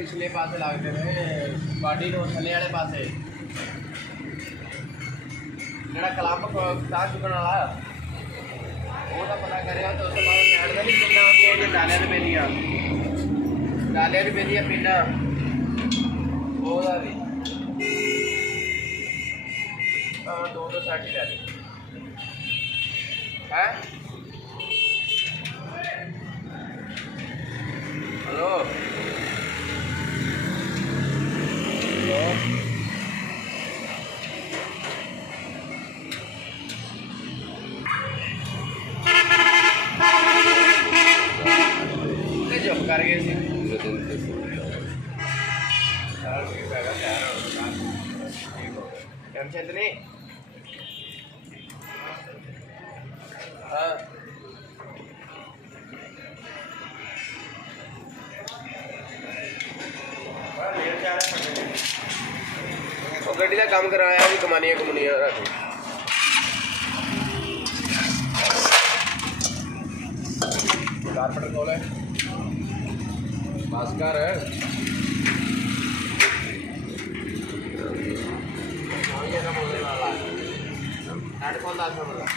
पिछले पासे लगते रहे बाडी नो थले वाले पासे जरा क्लब ता चुकन वाला वो तो पता करेगा तो उसके बाद मैड का नहीं पिंडा होती है डालिया रुपये दिया पिंडा वो भी हाँ 260 ले ली है। हेलो चुप कर गए टेंशन नहीं। हाँ गड्डी का काम कराया भी कमानिया कमुनिया कारपेंटर खोले भास्कर हेडफोन दास मतलब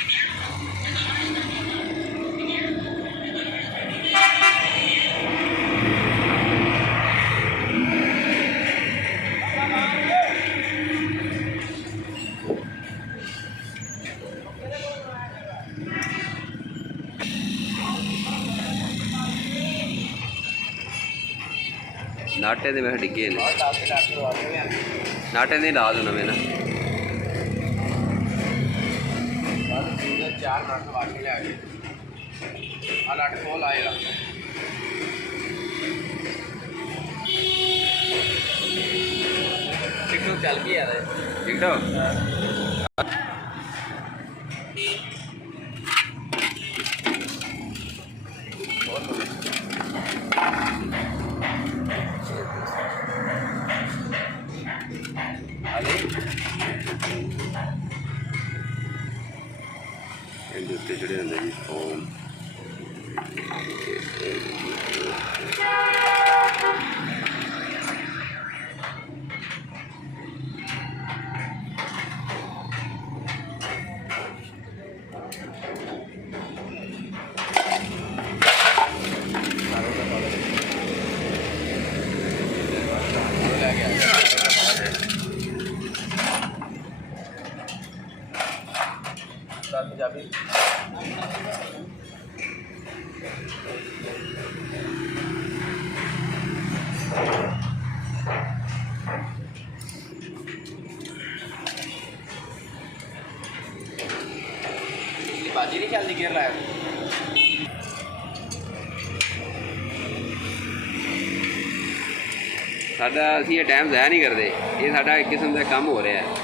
नाटे दे मैं डिगे ने नाटे नहीं ला दो नवे ना 4 नट वाके ले आए आ नट खोल आएगा टिकटॉक चल गया है टिकटॉक जूते चढ़े होंगे जी फोम पंजाबी बाजी नहीं खेलती गिर रहा है साडा असीं ये टाइम ज़ाया नहीं करते ये साडा एक किस्म का काम हो रहा है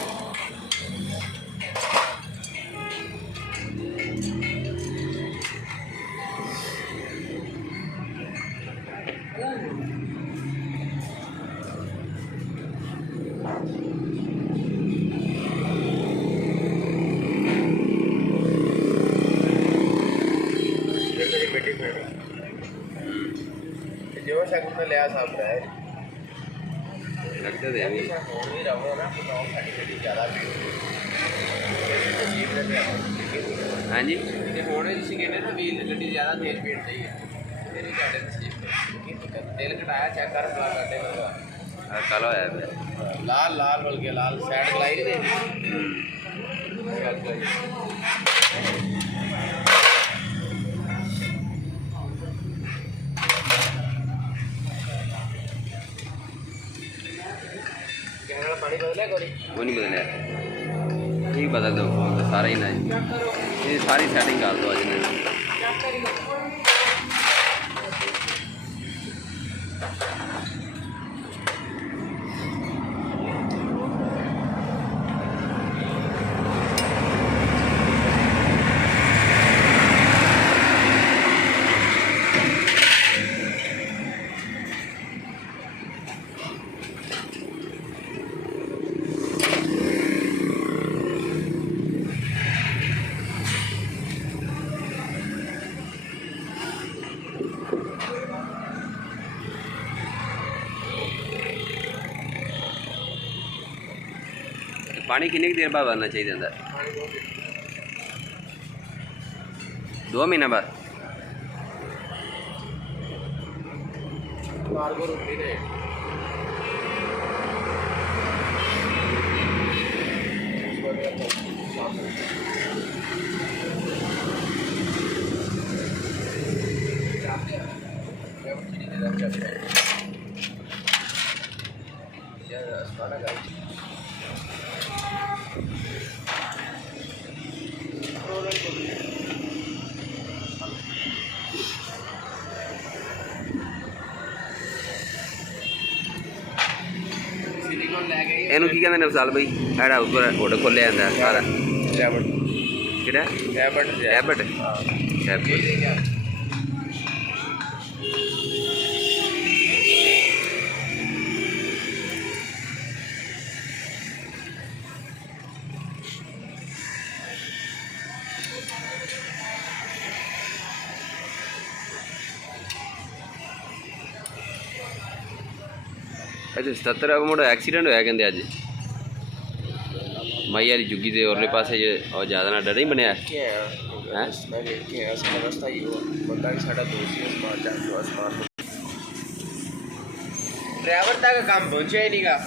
जो शगुन ने लिया सामने है लगता है अभी नहीं रहो ना बताओ साड़ी गड्डी ज़्यादा हाँ जी ते होने तुसीं कहने ना व्हील गड्डी ज़्यादा तेज पीड़ चाहिए मेरी कहते नसीब तेल घटाया चेक कर बुला करते काला होया लाल लाल बोल के लाल साइड गलाई दे पानी बदला कोई वो नहीं बदलिया ठीक बदल दो फोन तो सारा ही ना ये सारी सेटिंग कर दो अज ने पानी कितनी देर बाद बदलना चाहिए अंदर? 2 महीने बाद। कार्गो रुकती रहे ਇਹਨੂੰ ਕੀ ਕਹਿੰਦੇ ਨੇ ਵਿਸਾਲ ਬਈ? ਐਡਾ ਉੱਪਰ ਹੋਡ ਖੋਲਿਆ ਜਾਂਦਾ ਸਾਰਾ ਰੈਬਟ ਕਿਹੜਾ? ਰੈਬਟ ਰੈਬਟ। ਰੈਬਟ। अच्छा 77 मुड़ा एक्सीडेंट होया कहते अज माई वाली जुगी के उरले पासे और ज़्यादा ना डर ही बनया ड्राइवर तक काम पहुंचा ही नहीं गा